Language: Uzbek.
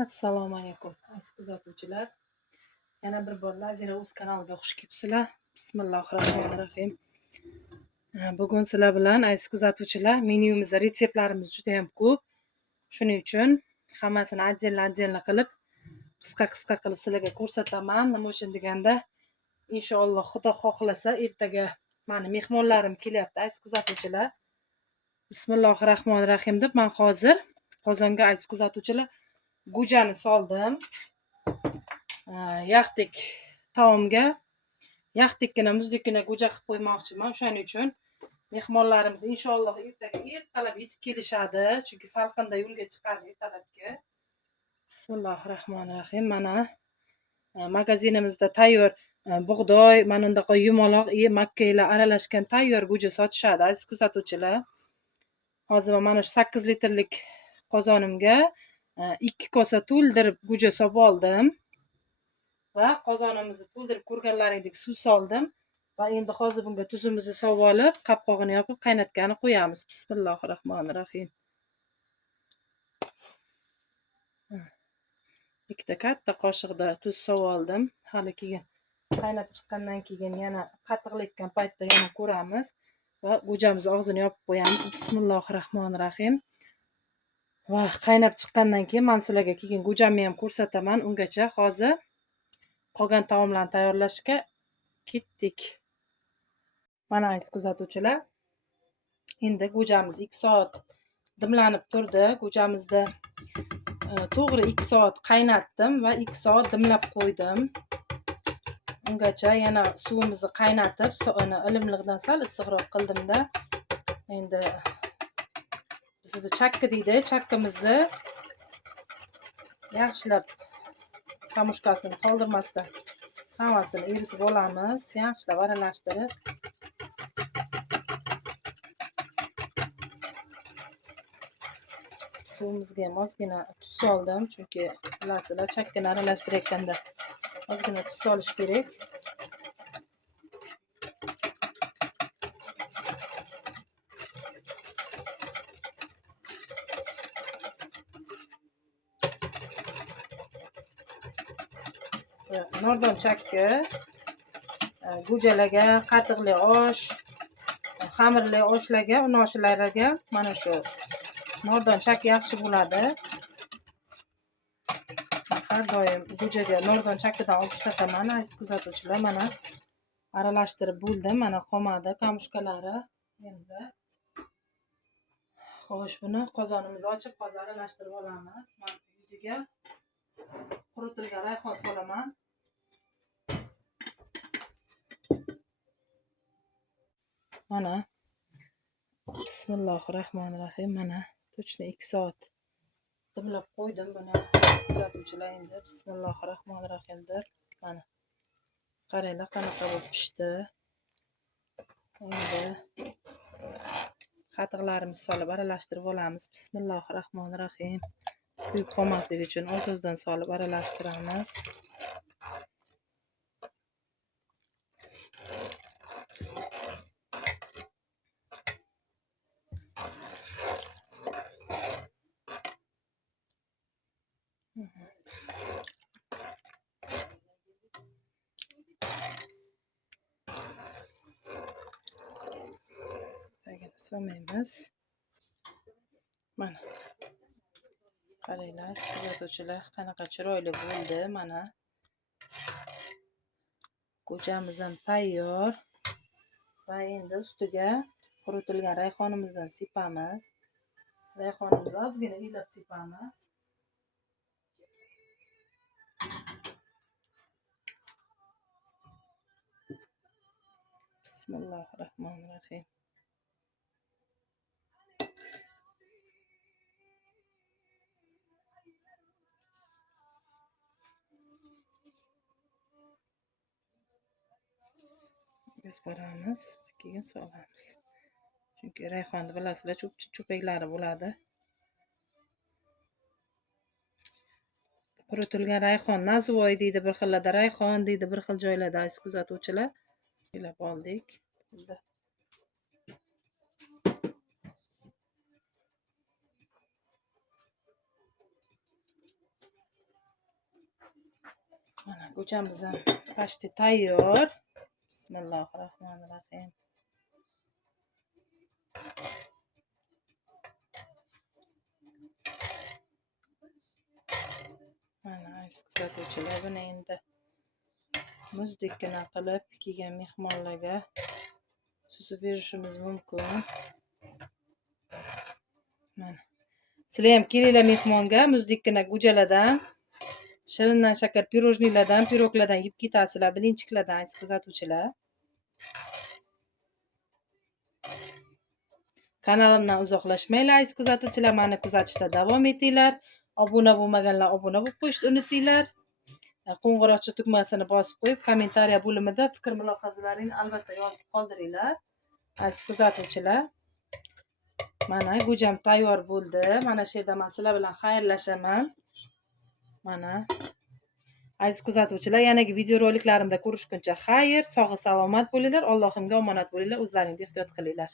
Assalomu alaykum aziz kuzatuvchilar. Yana bir bor Nazira o'z kanaliga xush kelibsizlar. Bismillahirrohmanirrohim. Bugun sizlar bilan aziz kuzatuvchilar menyumizda retseptlarimiz juda ham ko'p. Shuning uchun hammasini отдельно qilib, qisqa qilib sizlarga ko'rsataman. Nima uchun deganda, inshaalloh Xudo xohlasa ertaga meni mehmonlarim kelyapti aziz kuzatuvchilar. Bismillahirrohmanirrohim deb men hozir qozonga aziz kuzatuvchilar go'jani soldim. Yaqdek taomga yaqdekkina muzdekkina go'ja qilib qo'ymoqchiman. Shuning uchun mehmonlarimiz inshaalloh ertaga ertalab yetib kelishadi, chunki salqinda yo'lga chiqadi ertalabga. Bismillahirrohmanirrohim. Mana magazinimizda tayyor bug'doy, mana bundaqa yumaloq makkalar aralashgan tayyor go'ja sotishadi aziz kuzatuvchilar. Hozir mana shu 8 litrlik qozonimga 2 kosa to'ldirib go'ja solib oldim. Va qozonimizni to'ldirib ko'rganlaringdek suv soldim va endi hozir bunga tuzimizni solib olib, qopqog'ini yopib qaynatgani qo'yamiz. Bismillahirrohmanirrohim. Ikkita katta qoshiqda tuz solib oldim. Hali keyin qaynab chiqqandan keyin yana qatiqlayotgan paytda yana ko'ramiz va go'jamizni og'zini yopib qo'yamiz. Bismillahirrohmanirrohim. Va qaynab chiqqandan keyin men sizlarga keyin go'jamni ham ko'rsataman. Ungacha hozir qolgan taomlarni tayyorlashga ketdik. Mana aziz kuzatuvchilar, endi go'jamiz 2 soat dimlanib turdi. Go'jamizni to'g'ri 2 soat qaynatdim va 2 soat dimlab qo'ydim. Ungacha yana suvimizni qaynatib, ilimliqdan sal issiqroq qildimda. Endi bizda chakka deydi, chakkamizni yaxshilab kamushkasini qoldirmasdan hammasini eritib olamiz, yaxshilab aralashtirib. Suvimizga ham ozgina tuz soldim, chunki bilasizlar, chakkani aralashtirayotganda ozgina tuz solish kerak. Nordon chakki go'jalarga, qatiqli osh, xamirli oshlarga, un oshlariga mana shu nordon chak yaxshi bo'ladi. Har doim go'jaga nordon chakkidan olib ishlataman aziz kuzatuvchilar. Mana aralashtirib bo'ldim. Mana qolmadi kamushkalari. Endi xo'sh, buni qozonimizni ochib hozir aralashtirib olamiz. Men yuziga quritilgan rayhon solaman. Mana Bismillahirrohmanirrohim. Mana точно 2 soat dimlab qo'ydim buni kuzatuvchilar. Endi Bismillahirrohmanirrohim deb mana qaranglar qanaqa bo'lib pishdi. Endi qatiqlarimizni solib aralashtirib olamiz. Bismillahirrohmanirrohim. Kuyib qolmasligi uchun oz-ozdan solib aralashtiramiz. Solmaymiz. Mana qaranglar kuzatuvchilar, qanaqa chiroyli bo'ldi. Mana go'jamiz ham tayyor. Va endi ustiga quritilgan rayhonimizdan sepamiz. Rayhonimizni ozgina ilab sepamiz. Bismillahirrohmanirrohim. Biz baramiz, keyin solamiz. Chunki rayhonni bilasizlar, cho'paklari bo'ladi. Quritilgan rayhon nazvoy deydi, bir xillarda rayhon deydi, bir xil joylarda aziz kuzatuvchilar. Ilab oldik. Mana go'jamiz ham почти tayyor. Bismillahirrohmanirrohim. Mana aziz kuzatuvchilar, buni endi muzdekkina qilib kelgan mehmonlarga suzib berishimiz mumkin. Mana sizlar ham kelinglar mehmonga, muzdekkina go'jalardan, shirindan shakar pirojnilardan, piroglardan yeb ketasizlar, bilinchiklardan aziz kuzatuvchilar. Kanalimdan uzoqlashmanglar aziz kuzatuvchilar, meni kuzatishda davom etinglar. Obuna bo'lmaganlar obuna bo'lib qo'yishni unutmanglar. Qo'ng'iroqcha tugmasini bosib qo'yib, kommentariya bo'limida fikr mulohazalaringizni albatta yozib qoldiringlar. Aziz kuzatuvchilar, mana go'jam tayyor bo'ldi. Mana shu yerda men sizlar bilan xayrlashaman. Mana aziz kuzatuvchilar, yanagi videoroliklarimda ko'rishguncha xayr, sog' salomat bo'linglar, Allohimga omonat bo'linglar, o'zlaringizni ehtiyot qilinglar.